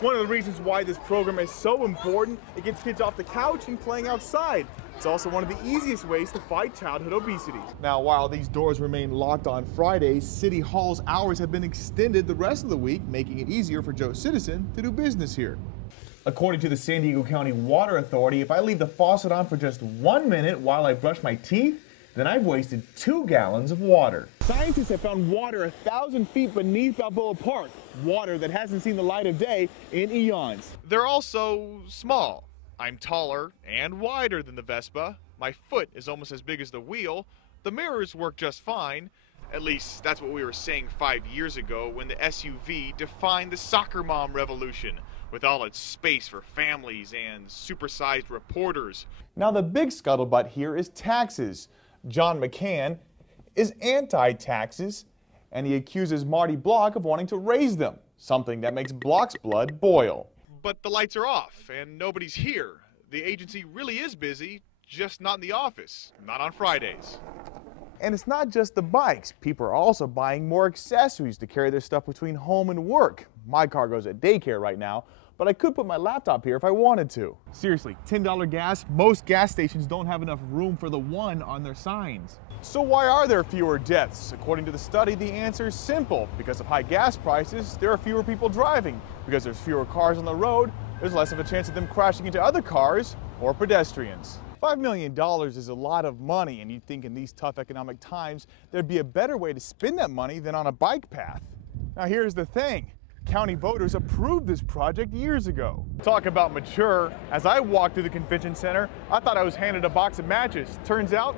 One of the reasons why this program is so important, it gets kids off the couch and playing outside. It's also one of the easiest ways to fight childhood obesity. Now, while these doors remain locked on Fridays, City Hall's hours have been extended the rest of the week, making it easier for Joe Citizen to do business here. According to the San Diego County Water Authority, if I leave the faucet on for just 1 minute while I brush my teeth, then I've wasted 2 gallons of water. Scientists have found water 1,000 feet beneath Balboa Park, water that hasn't seen the light of day in eons. They're also small. I'm taller and wider than the Vespa. My foot is almost as big as the wheel. The mirrors work just fine. At least that's what we were saying 5 years ago when the SUV defined the soccer mom revolution, with all its space for families and supersized reporters. Now the big scuttlebutt here is taxes. John McCann is anti-taxes, and he accuses Marty Block of wanting to raise them, something that makes Block's blood boil. But the lights are off, and nobody's here. The agency really is busy, just not in the office, not on Fridays. And it's not just the bikes. People are also buying more accessories to carry their stuff between home and work. My car goes at daycare right now, but I could put my laptop here if I wanted to. Seriously, $10 gas, most gas stations don't have enough room for the one on their signs. So why are there fewer deaths? According to the study, the answer is simple. Because of high gas prices, there are fewer people driving. Because there's fewer cars on the road, there's less of a chance of them crashing into other cars or pedestrians. $5 million is a lot of money, and you'd think in these tough economic times, there'd be a better way to spend that money than on a bike path. Now here's the thing. County voters approved this project years ago. Talk about mature. As I walked through the convention center, I thought I was handed a box of matches. Turns out,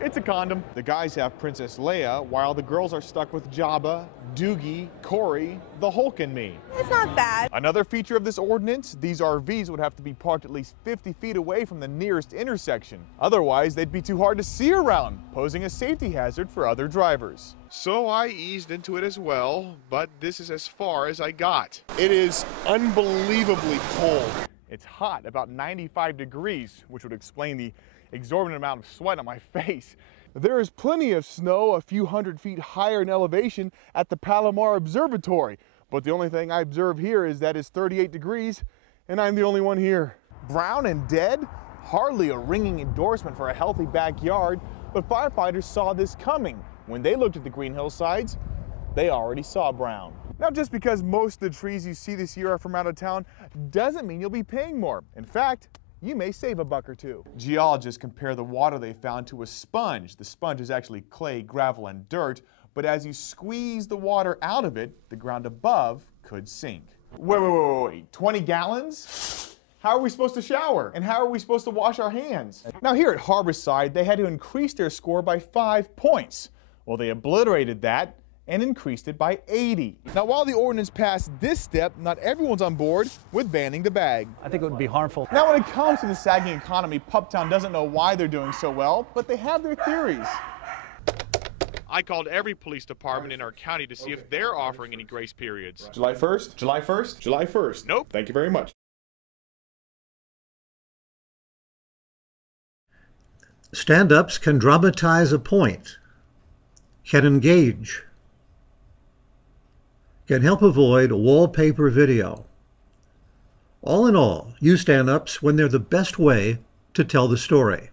it's a condom. The guys have Princess Leia, while the girls are stuck with Jabba, Doogie, Corey, the Hulk, and me. It's not bad. Another feature of this ordinance, these RVs would have to be parked at least 50 feet away from the nearest intersection. Otherwise, they'd be too hard to see around, posing a safety hazard for other drivers. So I eased into it as well, but this is as far as I got. It is unbelievably cold. It's hot, about 95 degrees, which would explain the exorbitant amount of sweat on my face. There is plenty of snow a few hundred feet higher in elevation at the Palomar Observatory, but the only thing I observe here is that it's 38 degrees and I'm the only one here. Brown and dead? Hardly a ringing endorsement for a healthy backyard, but firefighters saw this coming. When they looked at the green hillsides, they already saw brown. Now, just because most of the trees you see this year are from out of town doesn't mean you'll be paying more. In fact, you may save a buck or two. Geologists compare the water they found to a sponge. The sponge is actually clay, gravel, and dirt, but as you squeeze the water out of it, the ground above could sink. Wait, 20 gallons? How are we supposed to shower? And how are we supposed to wash our hands? Now here at Harborside, they had to increase their score by 5 points. Well, they obliterated that and increased it by 80. Now, while the ordinance passed this step, not everyone's on board with banning the bag. I think it would be harmful. Now, when it comes to the sagging economy, Puptown doesn't know why they're doing so well, but they have their theories. I called every police department in our county to see if they're offering any grace periods. July 1st? July 1st? July 1st. Nope. Thank you very much. Stand-ups can dramatize a point, can engage, can help avoid wallpaper video. All in all, use stand-ups when they're the best way to tell the story.